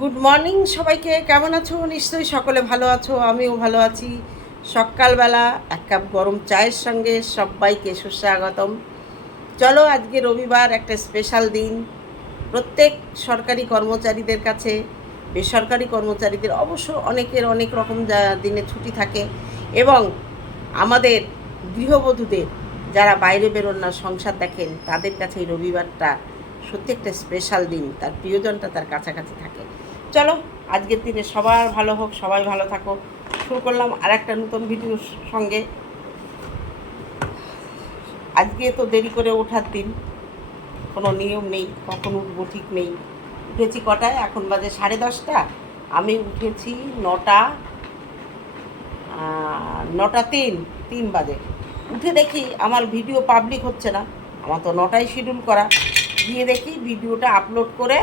Good morning সবাইকে, কেমন আছো? নিশ্চয়ই সকলে ভালো আছো, আমিও ভালো আছি। সকালবেলা এক কাপ গরম চায়ের সঙ্গে সবাইকে সুস্বাগতম। চলো আজকে রবিবার, একটা স্পেশাল দিন। প্রত্যেক সরকারি কর্মচারীদের কাছে, বেসরকারি কর্মচারীদের অবশ্য অনেকের অনেক রকম যা- দিনে ছুটি থাকে এবং আমাদের গৃহবধূদের যারা বাইরে বেরোন না, সংসার দেখেন, তাদের কাছে এই রবিবারটা সত্যি একটা স্পেশাল দিন। তার প্রিয়জনটা তার কাছাকাছি থাকে। চলো, আজকের দিনে সবার ভালো হোক, সবাই ভালো থাকো। শুরু করলাম আর একটা নতুন ভিডিওর সঙ্গে। আজকে তো দেরি করে ওঠার দিন। কোনো নিয়ম নেই, কখন উঠবো ঠিক নেই। উঠেছি কটায়? এখন বাজে সাড়ে দশটা। আমি উঠেছি নটা নটা তিন তিন বাজে। উঠে দেখি আমার ভিডিও পাবলিক হচ্ছে না। আমার তো নটায় শিডিউল করা। গিয়ে দেখি ভিডিওটা আপলোড করে,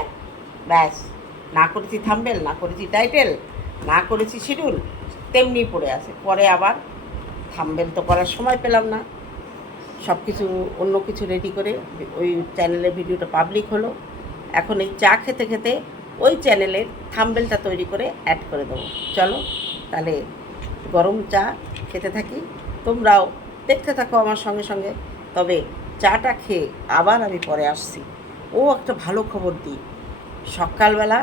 ব্যাস। না করেছি থাম্বেল, না করেছি টাইটেল, না করেছি শিডিউল, তেমনি পড়ে আছে। পরে আবার থাম্বেল তো করার সময় পেলাম না। সব কিছু অন্য কিছু রেডি করে ওই চ্যানেলের ভিডিওটা পাবলিক হলো। এখন এই চা খেতে খেতে ওই চ্যানেলের থাম্বেলটা তৈরি করে অ্যাড করে দেবো। চলো, তাহলে গরম চা খেতে থাকি। তোমরাও দেখতে থাকো আমার সঙ্গে সঙ্গে। তবে চাটা খেয়ে আবার আমি পরে আসছি। ও একটা ভালো খবর দিই। সকালবেলা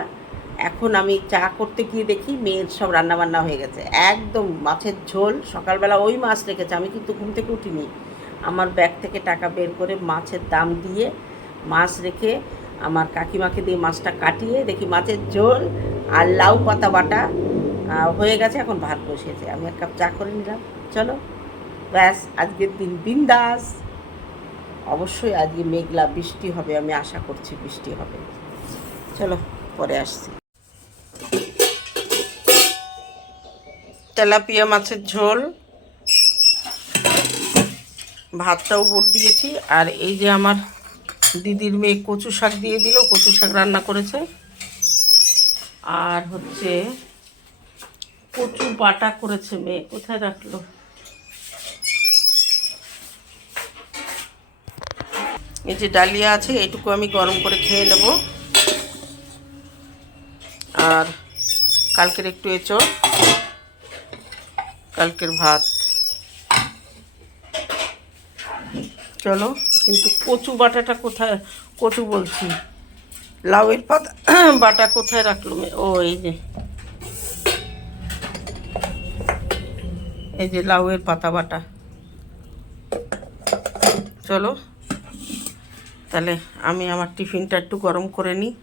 এখন আমি চা করতে গিয়ে দেখি মেয়ের সব রান্নাবান্না হয়ে গেছে। একদম মাছের ঝোল। সকালবেলা ওই মাছ রেখেছে। আমি কিন্তু ঘুম থেকে উঠিনি। আমার ব্যাগ থেকে টাকা বের করে মাছের দাম দিয়ে মাছ রেখে আমার কাকিমাকে দিয়ে মাছটা কাটিয়ে দেখি মাছের ঝোল আর লাউ পাতা বাটা হয়ে গেছে। এখন ভাত বসিয়েছে। আমি এক কাপ চা করে নিলাম। চলো। ব্যাস, আজকের দিন বিন্দাস। অবশ্যই আজকে মেঘলা বৃষ্টি হবে। আমি আশা করছি বৃষ্টি হবে। চলো, পরে আসছি। তেলাপিয়া মাছের ঝোল। ভাতটাও উপর দিয়েছি। আর এই যে আমার দিদির মেয়ে কচু শাক দিয়ে দিল, কচু শাক রান্না করেছে। আর হচ্ছে কচু বাটা করেছে মেয়ে। কোথায় রাখল? এই যে ডালিয়া আছে এইটুকু আমি গরম করে খেয়ে নেব। আর কালকের একটু এঁচো কালকের ভাত। চলো, কিন্তু কচু বাটাটা কোথায়, কচু বলছি। লাউয়ের পাতা, বাটা কোথায় রাখল? ও, এই যে। এই যে লাউয়ের পাতা বাটা। চলো, তাহলে আমি আমার টিফিনটা একটু গরম করে নিই।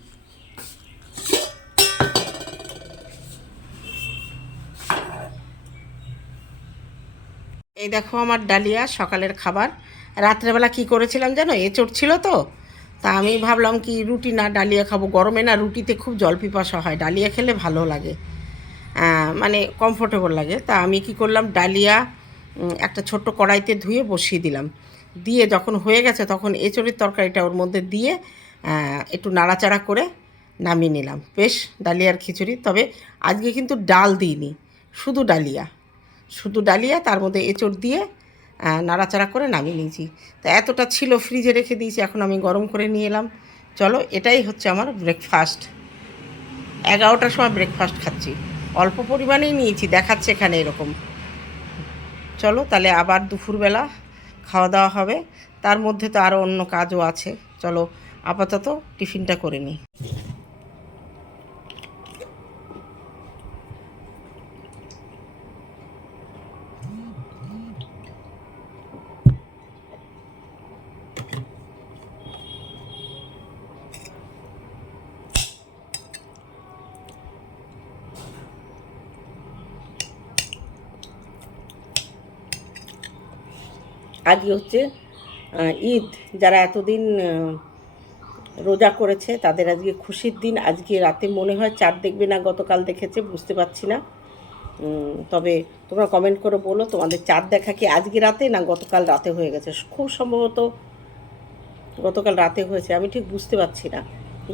এই দেখো আমার ডালিয়া, সকালের খাবার। রাত্রেবেলা কি করেছিলাম জানো? এঁচড় ছিল তো। তা আমি ভাবলাম কি, রুটি না, ডালিয়া খাব। গরমে না রুটিতে খুব জল পিপাসা হয়। ডালিয়া খেলে ভালো লাগে। মানে কমফোর্টেবল লাগে। তা আমি কি করলাম, ডালিয়া একটা ছোট্ট কড়াইতে ধুয়ে বসিয়ে দিলাম। দিয়ে যখন হয়ে গেছে, তখন এঁচড়ের তরকারিটা ওর মধ্যে দিয়ে একটু নাড়াচাড়া করে নামিয়ে নিলাম। বেশ, ডালিয়ার খিচুড়ি। তবে আজকে কিন্তু ডাল দিইনি, শুধু ডালিয়া। শুধু ডালিয়া, তার মধ্যে এঁচড় দিয়ে নাড়াচাড়া করে নামিয়ে নিয়েছি। তা এতটা ছিল ফ্রিজে রেখে দিয়েছি, এখন আমি গরম করে নিয়ে এলাম। চলো, এটাই হচ্ছে আমার ব্রেকফাস্ট এগারোটার সময় ব্রেকফাস্ট খাচ্ছি। অল্প পরিমাণেই নিয়েছি, দেখাচ্ছে এখানে এরকম। চলো, তাহলে আবার দুপুরবেলা খাওয়া দাওয়া হবে। তার মধ্যে তো আরও অন্য কাজও আছে। চলো, আপাতত টিফিনটা করে নিই। আজকে হচ্ছে ঈদ। যারা এতদিন রোজা করেছে, তাদের আজকে খুশির দিন। আজকে রাতে মনে হয় চাঁদ দেখবে না, গতকাল দেখেছে, বুঝতে পারছি না। তবে তোমরা কমেন্ট করে বলো, তোমাদের চাঁদ দেখা কি আজকে রাতে না গতকাল রাতে হয়ে গেছে? খুব সম্ভবত গতকাল রাতে হয়েছে, আমি ঠিক বুঝতে পারছি না।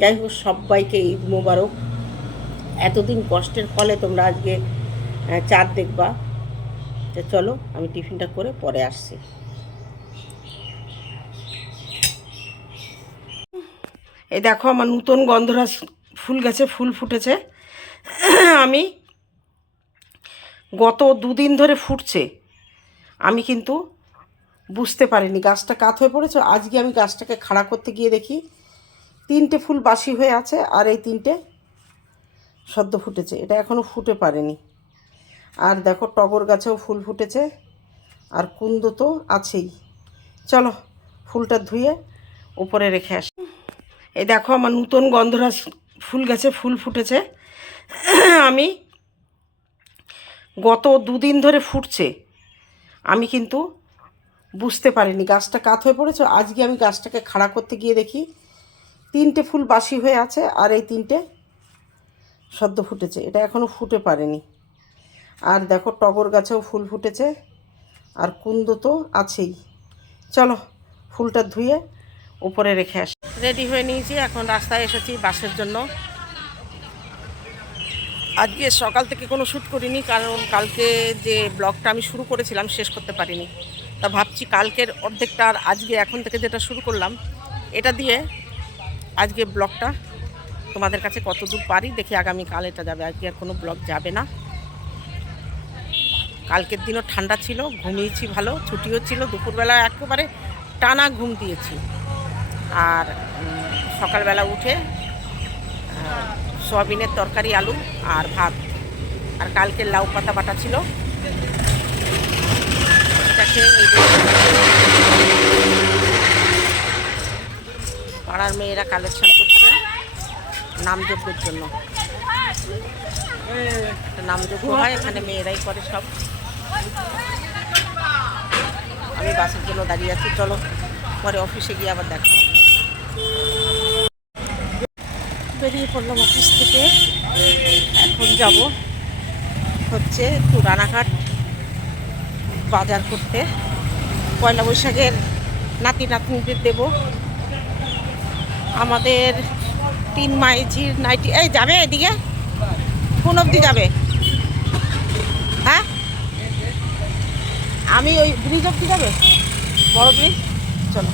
যাই হোক, সবাইকে ঈদ মোবারক। এতদিন কষ্টের ফলে তোমরা আজকে চাঁদ দেখবা। চলো, আমি টিফিনটা করে পরে আসছি। এই দেখো আমার নতুন গন্ধরাজ ফুল গাছে, ফুল ফুটেছে। আমি গত দুদিন ধরে ফুটছে। আমি কিন্তু বুঝতে পারিনি গাছটা কাত হয়ে পড়েছে। আজকে আমি গাছটাকে খাড়া করতে গিয়ে দেখি তিনটে ফুল বাসি হয়ে আছে আর এই তিনটে সদ্য ফুটেছে। এটা এখনও ফুটে পারেনি। আর দেখো টগর গাছেও ফুল ফুটেছে আর কুন্দ তো আছেই। চলো ফুলটা ধুয়ে উপরে রেখে আসি। এই দেখো আমার নূতন গন্ধরাজ ফুল গাছে, ফুল ফুটেছে। আমি গত দুদিন ধরে ফুটছে। আমি কিন্তু বুঝতে পারিনি গাছটা কাত হয়ে পড়েছে। আজকে আমি গাছটাকে খাড়া করতে গিয়ে দেখি তিনটে ফুল বাসি হয়ে আছে আর এই তিনটে সদ্য ফুটেছে। এটা এখনও ফুটে পারেনি। আর দেখো টগর গাছেও ফুল ফুটেছে আর কুন্দ তো আছেই। চলো ফুলটা ধুয়ে উপরে রেখে আসি। রেডি হয়ে নিয়েছি, এখন রাস্তায় এসেছি বাসের জন্য। আজকে সকাল থেকে কোনো শ্যুট করিনি, কারণ কালকে যে ব্লগটা আমি শুরু করেছিলাম শেষ করতে পারিনি। তা ভাবছি কালকের অর্ধেকটা আর আজকে এখন থেকে যেটা শুরু করলাম, এটা দিয়ে আজকে ব্লগটা তোমাদের কাছে কত দূর পারি, দেখি আগামীকাল এটা যাবে। আজকে আর কোনো ব্লগ যাবে না। কালকের দিনও ঠান্ডা ছিল, ঘুমিয়েছি ভালো, ছুটিও ছিল, দুপুরবেলা একেবারে টানা ঘুম দিয়েছি। আর সকালবেলা উঠে সয়াবিনের তরকারি, আলু আর ভাত। আর কালকের লাউ পাতা বাটা ছিল। পাড়ার মেয়েরা কালেকশন করছে নামযজ্ঞের জন্য। একটা নামযজ্ঞ হয়, এখানে মেয়েরাই করে সব। আমি বাসের জন্য দাঁড়িয়ে আছি। চলো, পরে অফিসে গিয়ে আবার দেখা হবে বেরিয়ে পড়লাম অফিস থেকে। এখন যাব হচ্ছে একটু রানাঘাট বাজার করতে। পয়লা বৈশাখের নাতি নাতনিদের দেব। আমাদের তিন মাইজির নাইটি, এই যাবে এদিকে? কোন অবধি যাবে? হ্যাঁ? আমি ওই ব্রিজ অবধি যাবে? বড় ব্রিজ চলো।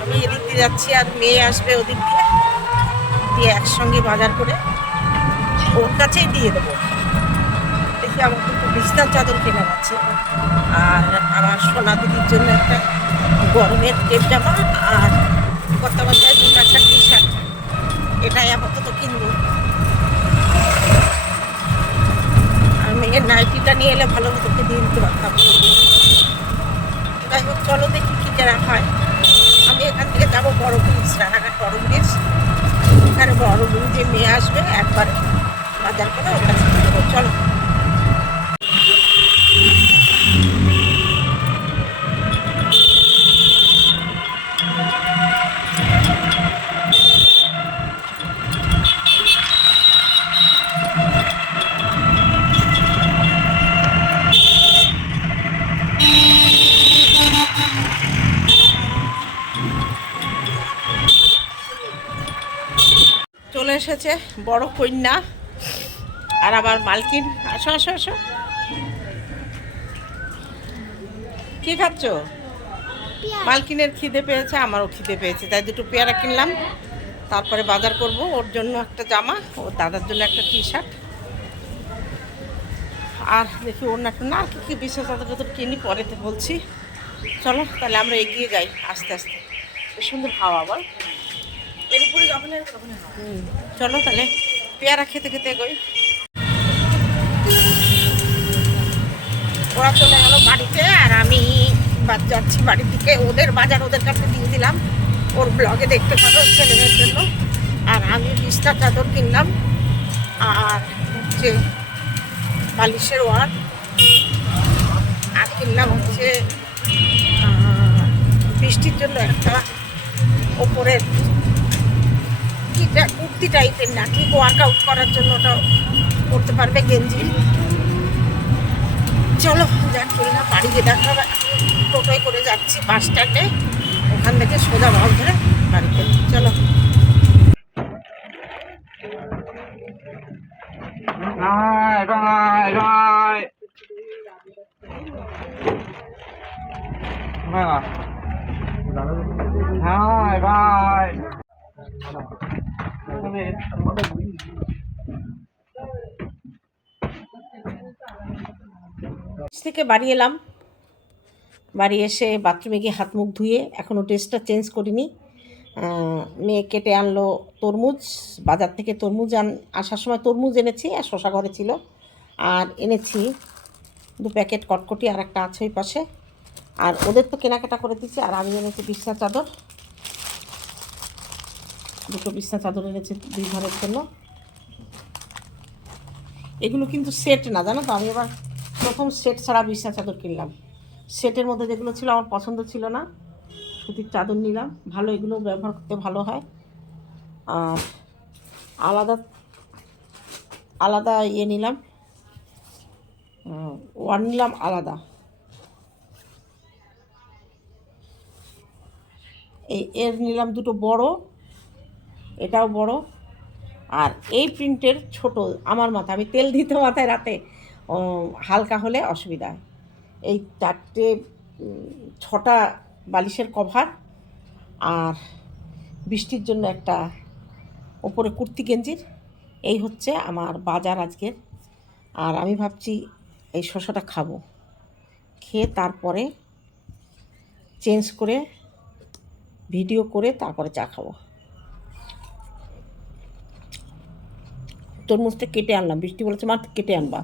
আমি এদিক দিয়ে যাচ্ছি আর মেয়ে আসবে ওদিক। দিয়ে দিয়ে একসঙ্গে বাজার করে ওর কাছেই দিয়ে দেবো। দেখি আমার কিন্তু বিছনার চাদর কেনার আছে। আর আমার সোনা দিদির জন্য একটা গরমের টেপ জামা আর কত বাজারের জন্য একটা টি শার্ট এটাই আপাতত কিনবো। আর মেয়ের নাইটিটা নিয়ে এলে ভালো মতো দিয়ে দিতে পারতাম। যাই হোক, চলো দেখি কী কেনা হয়। আমি এখান থেকে যাব বড় ব্রিজ রানাঘাট বড় ব্রিজ এখানে বড় ব্রিজে মেয়ে আসবে, একবার বাজার করে ওর কাছে দিয়ে দেবো চলো চলে এসেছে বড় কন্যা আর আমার মালকিন। আসো আসো আসো। কি খাচ্ছ? মালকিনের খিদে পেয়েছে আমারও খিদে পেয়েছে। তাই দুটো পেয়ারা কিনলাম। তারপরে বাজার করব। ওর জন্য একটা জামা ওর দাদার জন্য একটা টি শার্ট আর দেখি ওর না না কি কি বিশেষ চাদর কিনি পরে তো বলছি। চলো তাহলে আমরা এগিয়ে যাই আস্তে আস্তে। সুন্দর হাওয়া বল। হুম, চলো তাহলে, পেয়ারা খেতে খেতে এগোই। ওরা চলে গেল বাড়িতে, আর আমি যাচ্ছি বাড়ির দিকে। ওদের বাজার, ওদের কাছে দিয়ে দিলাম। ওর ব্লগে দেখতে পাবো ছেলেমেয়ের জন্য। আর আমি বিস্তার চাদর কিনলাম। আর হচ্ছে বালিশের ওয়ার আর কিনলাম হচ্ছে বৃষ্টির জন্য একটা ওপরের কিটা কুর্তি টাইপের না ঠিক ওয়ার্কআউট করার জন্য ওটা করতে পারবে গেঞ্জি? চলো করি না বাড়ি গিয়ে দেখা হবে। টোটোয় করে যাচ্ছি বাস স্ট্যান্ডে ওখান থেকে সোজা বাস ধরে বাড়িতে চলো। Right, হাই থেকে বাড়ি এলাম। বাড়ি এসে বাথরুমে গিয়ে হাত মুখ ধুয়ে এখনও ড্রেসটা চেঞ্জ করিনি। মেয়ে কেটে আনলো তরমুজ, বাজার থেকে তরমুজ আন আসার সময় তরমুজ এনেছি, আর শশা ঘরে ছিল। আর এনেছি দু প্যাকেট কটকটি আর একটা আছে ওই পাশে। আর ওদের তো কেনাকাটা করে দিচ্ছি আর আমি এনেছি বিছনা চাদর। দুটো বিছনা চাদর এনেছি দুই ঘরের জন্য। এগুলো কিন্তু সেট না, জানো তো? আমি এবার প্রথম সেট ছাড়া বিছনা চাদর কিনলাম। সেটের মধ্যে যেগুলো ছিল আমার পছন্দ ছিল না, সুতির চাদর নিলাম। ভালো এগুলো ব্যবহার করতে ভালো হয়। আর আলাদা আলাদা ইয়ে নিলাম। ওয়ান নিলাম আলাদা। এই এর নিলাম দুটো বড় এটাও বড়। আর এই প্রিন্টের ছোট আমার মাথা আমি তেল দিতে মাথায় রাতে হালকা হলে অসুবিধা হয়। এই চারটে ছটা বালিশের কভার আর বৃষ্টির জন্য একটা ওপরে কুর্তি গেঞ্জির। এই হচ্ছে আমার বাজার আজকের। আর আমি ভাবছি এই শসাটা খাব। খেয়ে তারপরে চেঞ্জ করে, ভিডিও করে তারপরে চা খাব। তরমুজটা কেটে আনলাম, বৃষ্টি বলেছে, মা, কেটে আনবা।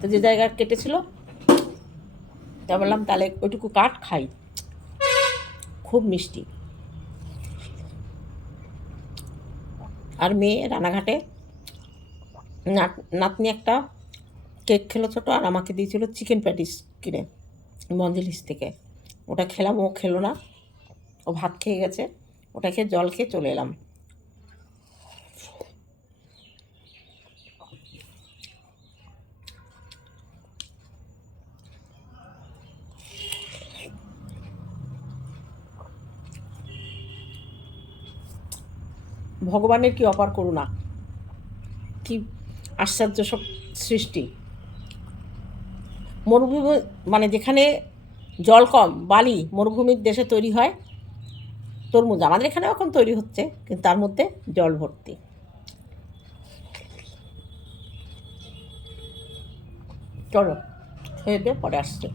তো যে জায়গায় কেটেছিল, তা বললাম, তাহলে ওইটুকু কাঠ খাই। খুব মিষ্টি। আর মেয়ে রানাঘাটে, নাত, নাতনি একটা কেক খেলো ছোটো, আর আমাকে দিয়েছিল চিকেন প্যাটিস কিনে, মঞ্জলিস থেকে। ওটা খেলাম, ও খেলো না, ও ভাত খেয়ে গেছে, ওটা খেয়ে জল খেয়ে চলে এলাম। ভগবানের কি অপার করুণা? কি আশ্চর্য সব সৃষ্টি? মরুভূমি মানে যেখানে জল কম, বালি মরুভূমির দেশে তৈরি হয়, তরমুজ। আমাদের এখানেও এখন তৈরি হচ্ছে, কিন্তু তার মধ্যে জল ভর্তি। চলো, খেয়ে পরে আসছে।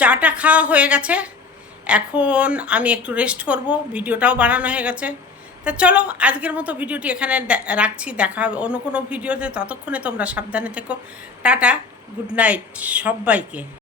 চাটা খাওয়া হয়ে গেছে। এখন আমি একটু রেস্ট করব, ভিডিওটাও বানানো হয়ে গেছে। তা চলো, আজকের মতো ভিডিওটি এখানে রাখছি, দেখা হবে অন্য কোনো ভিডিওতে, ততক্ষণে তোমরা সাবধানে থেকো। টাটা গুড নাইট সবাইকে।